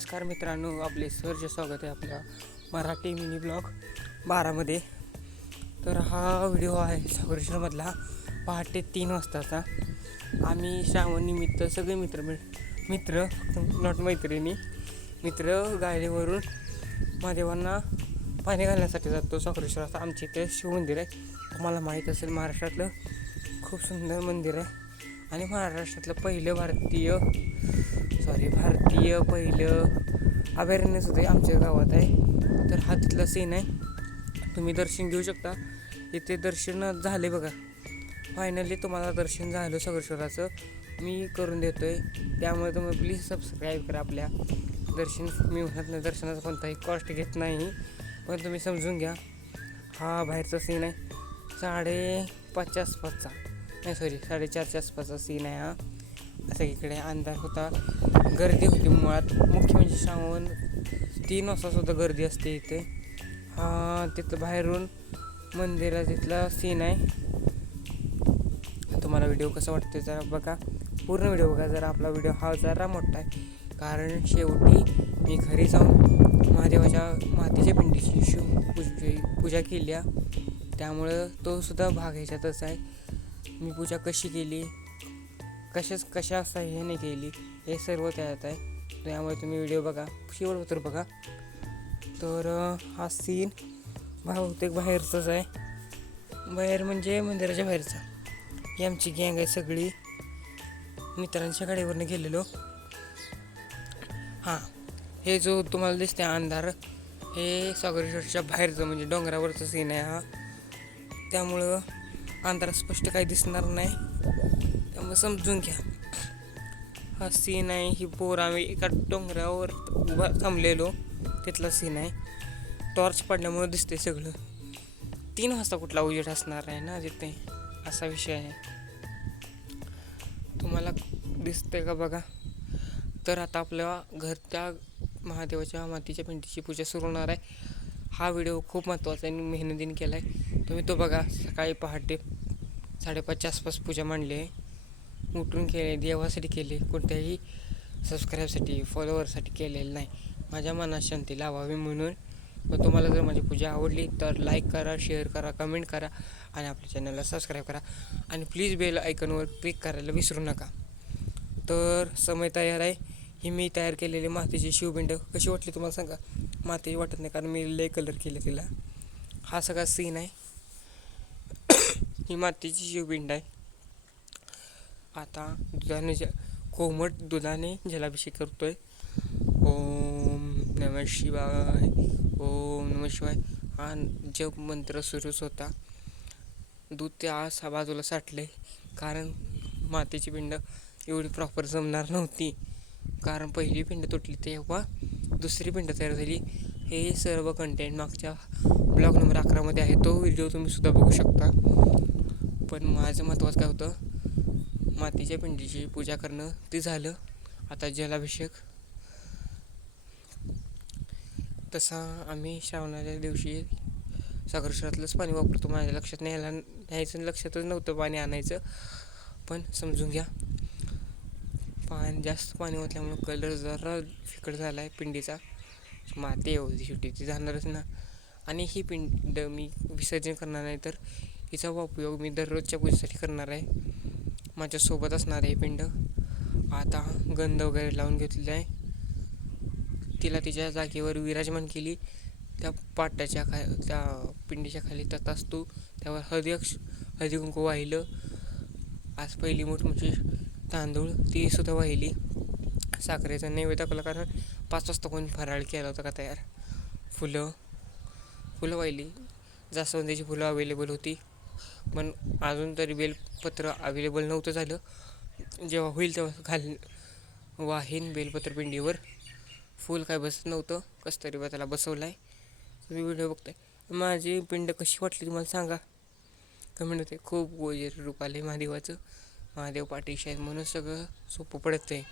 नमस्कार मित्रांनो, आपले सहर्ष स्वागत आहे आपल्या मराठी मिनी ब्लॉग 12मध्ये. तर हा व्हिडिओ आहे सागरेश्वरमधला पहाटे 3 वाजताचा. आम्ही श्रावणनिमित्त सगळे मित्र नॉट मैत्रिणी मित्र गाडीवरून महादेवांना पाणी घालण्यासाठी जातो सागरेश्वराचं. आमच्या इथे शिवमंदिर आहे, तुम्हाला माहीत असेल. महाराष्ट्रातलं खूप सुंदर मंदिर आहे आणि महाराष्ट्रातलं भारतीय पहिलं अभयारण्यसुद्धा आमच्या गावात आहे. तर हा तिथला सीन आहे, तुम्ही दर्शन घेऊ शकता. इथे दर्शन झाले बघा, फायनली तुम्हाला दर्शन झालं सागरेश्वराचं मी करून देतो आहे. त्यामुळे तुम्ही प्लीज सबस्क्राईब करा. आपल्या मी म्हणत नाही दर्शनाचा कोणताही कॉस्ट घेत नाही, पण तुम्ही समजून घ्या. हा बाहेरचा सीन आहे, 5:30च्या आसपासचा, नाही 4:30च्या आसपासचा सीन आहे हा. असं इकडे अंधार होता, गर्दी होती. मुळात मुख्य म्हणजे श्रावण 3 वाजतासुद्धा गर्दी असते इथे. हा तिथं बाहेरून मंदिरात तिथला सीन आहे. तुम्हाला व्हिडिओ कसा वाटते जरा बघा, पूर्ण व्हिडिओ बघा. जरा आपला व्हिडिओ हा जरा मोठा आहे, कारण शेवटी मी घरी जाऊन महादेवाच्या मातीच्या पिंडीची पूजा केली आहे. त्यामुळं तो सुद्धा भाग ह्याच्यातच आहे. मी पूजा कशी केली, कशा साह्याने केली, हे सर्व त्यात आहे. त्यामुळे तुम्ही व्हिडिओ बघा, शेवटवर बघा. तर हा सीन बहुतेक बाहेरचाच आहे, बाहेर म्हणजे मंदिराच्या बाहेरचा. ही आमची गँग आहे सगळी, मित्रांच्या गाडीवरनं गेलेलो. हां, हे जो तुम्हाला दिसते अंधार, हे सागरेश्वरच्या बाहेरचं म्हणजे डोंगरावरचं सीन आहे हा. त्यामुळं अंधारात स्पष्ट काही दिसणार नाही, त्यामुळे समजून घ्या. हा सीन आहे. ही आम्ही एका डोंगरावर उभा थांबलेलो, तिथला सीन आहे. टॉर्च पडल्यामुळे दिसते सगळं. 3 वाजता कुठला उजेड असणार आहे ना तिथे, असा विषय आहे. तुम्हाला दिसते का बघा. तर आता आपल्या घरच्या महादेवाच्या मातीच्या पिंडीची पूजा सुरू होणार आहे. हा व्हिडिओ खूप महत्त्वाचा आहे, मेहनतीने केला आहे. तुम्ही तो बघा. सकाळी पहाटे 5:30च्या आसपास पूजा मांडली आहे, उठून केले, देवासाठी केले, कोणत्याही सबस्क्राईबसाठी फॉलोअरसाठी केलेलं नाही. माझ्या मनात शांती लावावी म्हणून. मग तुम्हाला जर माझी पूजा आवडली तर लाईक करा, शेअर करा, कमेंट करा आणि आपल्या चॅनलला सबस्क्राईब करा. आणि प्लीज बेल आयकॉनवर क्लिक करायला विसरू नका. तर समय तयार आहे. ही मी तयार केलेली मातीची शिवपिंड कशी वाटली तुम्हाला सांगा. माती वाटत नाही, कारण मी लय कलर केले तिला. हा सगळा सीन आहे. ही मातीची शिवपिंड आहे. आता कोमट दुधाने जलाभिषेक करतोय. ओम नमः शिवाय, ओम नमः शिवाय. हा जप मंत्र सुरूच होता. दूध त्या बाजूला साठले, कारण मातीची पिंड एवढी प्रॉपर जमणार नव्हती, कारण पहिली पिंड तुटली तेव्हा दुसरी पिंड तयार झाली. हे सर्व कंटेंट मागच्या ब्लॉग नंबर 11मध्ये आहे, तो व्हिडिओ तुम्ही सुद्धा बघू शकता. पण माझं महत्त्वाचं काय होतं, मातीच्या पिंडीची पूजा करणं ते झालं. आता जलाभिषेक. तसा आम्ही श्रावणाच्या दिवशी सागरेश्वरातलंच पाणी वापरतो. माझ्या लक्षात न्यायचं लक्षातच नव्हतं पाणी आणायचं, पण समजून घ्या. जास्त पाणी ओतल्यामुळं कलर जरा फिकट झाला आहे पिंडीचा. माती होती शेवटी, ती जाणारच ना. आणि ही पिंड मी विसर्जन करणार नाही, तर हिचा उपयोग मी दररोजच्या पूजेसाठी करणार आहे. माझ्यासोबत असणार आहे पिंड. आता गंध वगैरे लावून घेतलेला आहे. तिला तिच्या जागेवर विराजमान केली. त्या पाटाच्या त्या पिंडीच्या खाली तथास्तू, त्यावर हळदी कुंकू वाहिलं. आज पहिली मोठी तांदूळ ती सुद्धा वाहिली. साखरेचा नैवेद्य दाखवला, कारण 5 वाजता कोणी फराळ केला होता का तयार. फुलं वाहिली. जास्वंदीची फुलं अवेलेबल होती, पण अजून तरी बेलपत्र अवेलेबल नव्हतं झालं. जेव्हा होईल तेव्हा वाहीन बेलपत्र पिंडीवर. फूल काय बसत नव्हतं, कसं तरी त्याला बसवलं आहे. तुम्ही व्हिडिओ बघताय. माझी पिंड कशी वाटली तुम्हाला सांगा, कमेंट होते. खूप गोजर रूप आले महादेवाचं. महादेव पाठीशी आहेत म्हणून सगळं सोपं पडतं आहे.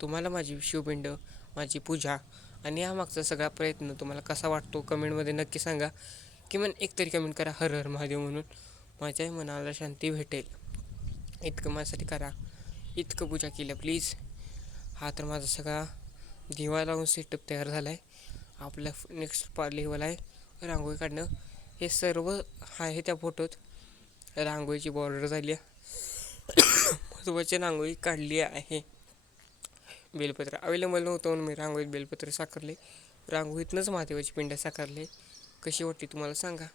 तुम्हाला माझी शिवपिंड, माझी पूजा आणि यामागचा सगळा प्रयत्न तुम्हाला कसा वाटतो कमेंटमध्ये नक्की सांगा. किमान एक तरी कमेंट करा हर हर महादेव म्हणून. माझ्याही मनाला शांती भेटेल. इतकं माझ्यासाठी करा, इतकं पूजा केलं प्लीज. हा तर माझा सगळा दिवा लावून सेटअप तयार झाला आहे. आपल्या नेक्स्ट लेवल आहे रांगोळी काढणं. हे सर्व आहे त्या फोटोत. रांगोळीची बॉर्डर झाली आहे. महत्त्वाची रांगोळी काढली आहे. बेलपत्र अवेलेबल नव्हतं म्हणून मी रांगोळीत बेलपत्र साकारले. रांगोळीतनंच महादेवाची पिंड साकारले. कशी वाटते तुम्हाला सांगा.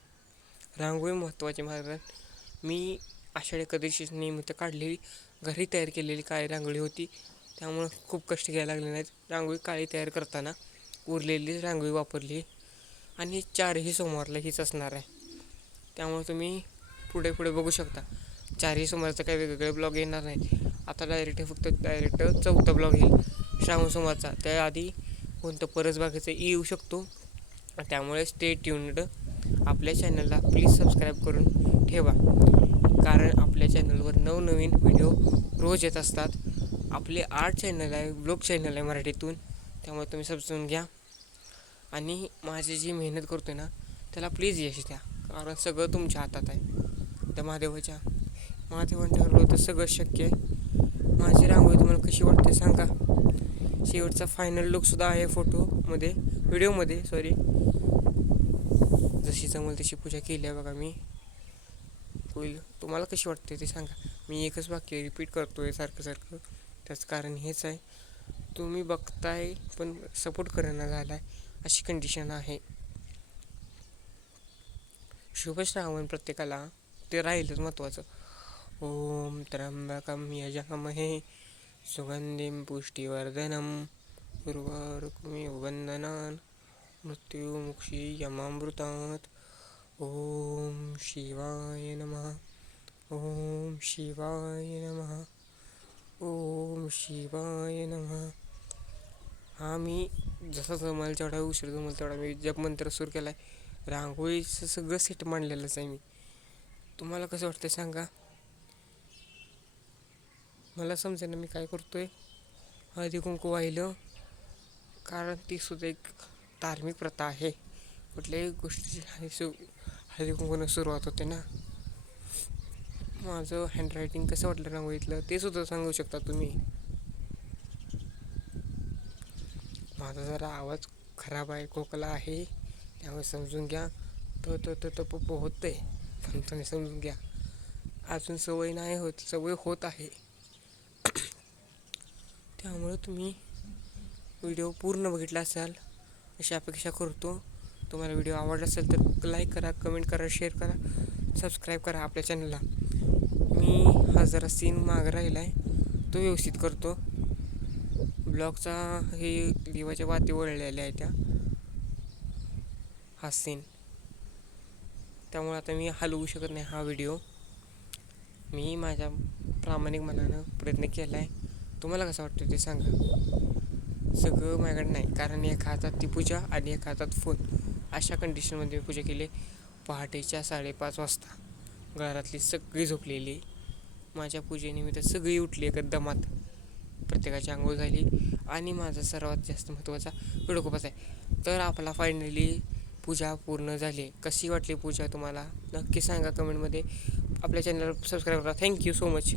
रांगोळी महत्त्वाची महाराज. मी आषाढी एकादशी निमित्त काढलेली घरी तयार केलेली काळी रांगोळी होती. त्यामुळं खूप कष्ट घ्यायला लागले नाहीत. रांगोळी काळी तयार करताना उरलेली रांगोळी वापरली आणि 4ही सोमवारला हीच असणार आहे. त्यामुळे तुम्ही पुढे बघू शकता. 4ही सोमवारचा काही वेगवेगळे ब्लॉग येणार नाहीत. आता डायरेक्ट 4था ब्लॉग येईल श्रावण सोमवारचा. त्याआधी कोणतं परसबागेचं येऊ शकतो. त्यामुळे स्टे ट्यून्ड. आपल्या चॅनलला प्लीज सबस्क्राईब करून ठेवा, कारण आपल्या चॅनलवर नवनवीन व्हिडिओ रोज येत असतात. आपले आर्ट चॅनल आहे, ब्लॉग चॅनल आहे मराठीतून. त्यामुळे तुम्ही समजून घ्या आणि माझी जी मेहनत करतो आहे ना त्याला प्लीज यश द्या, कारण सगळं तुमच्या हातात आहे. त्या महादेवाने ठरवलं तर सगळं शक्य आहे. माझी रांगोळी तुम्हाला कशी वाटते सांगा. शेवटचा फायनल लुकसुद्धा आहे व्हिडिओमध्ये सॉरी. जशी जमल तशी पूजा केली आहे बघा मी. होईल. तुम्हाला कशी वाटते ते सांगा. मी एकच वाक्य रिपीट करतो आहे सारखं. त्याचं कारण हेच आहे, तुम्ही बघताय पण सपोर्ट करणं झाला आहे, अशी कंडिशन आहे. शुभ श्रावण प्रत्येकाला, ते राहीलच महत्त्वाचं. ओम त्र्यंबकं यजामहे सुगंधिं पुष्टिवर्धनम् उर्वारुकमिव बन्धनान् मृत्युमुक्षीयमामृतात्. ओम शिवाय नमः. ओम शिवाय नमः. ओम शिवाय नमः. हा मी जसा जमेल तेवढा उशीर जमेल तेवढा मी जप मंत्र सुरू केला आहे. रांगोळीचं सगळं सेट मांडलेलंच आहे मी. तुम्हाला कसं वाटतं सांगा. मला समजेल ना मी काय करतोय. हळदी कुंकू वाहिलं, कारण ती सुद्धा एक धार्मिक प्रथा आहे. कुठल्याही गोष्टीची हळदी कुंकूनं सुरुवात होते ना. माझं हँडरायटिंग कसं वाटलं रांगोळीतलं ते सुद्धा सांगू शकता तुम्ही. माझा जरा आवाज खराब आहे, खोकला आहे, त्यामुळे समजून घ्या. पप्प होतं आहे पण तुम्ही समजून घ्या. अजून सवय नाही होत, सवय होत आहे. त्यामुळे तुम्ही व्हिडिओ पूर्ण बघितला असाल अशी अपेक्षा करतो. तुम्हाला व्हिडिओ आवडला असेल तर लाईक करा, कमेंट करा, शेअर करा, सबस्क्राईब करा आपल्या चॅनलला. मी हा जरा सीन मागं राहिला आहे तो व्यवस्थित करतो. ब्लॉगचा हे दिवाच्या वाती वळलेल्या आहे त्या, हा सीन. त्यामुळे आता मी हलवू शकत नाही हा व्हिडिओ. मी माझ्या प्रामाणिक मनानं प्रयत्न केला आहे. तुम्हाला कसं वाटतं ते सांगा. सगळं माझ्याकडे नाही, कारण एका हातात ती पूजा आणि एका हातात फोन, अशा कंडिशनमध्ये मी पूजा केली. पहाटेच्या 5:30 वाजता घरातली सगळी झोपलेली. माझ्या पूजेनिमित्त सगळी उठली एकदमात. प्रत्येकाची आंघोळ झाली आणि माझा सर्वात जास्त महत्त्वाचा गडकोपास आहे. तर आपला फायनली पूजा पूर्ण झाली. कशी वाटली पूजा तुम्हाला नक्की सांगा कमेंटमध्ये. आपल्या चॅनलला सबस्क्राईब करा. Thank you so much.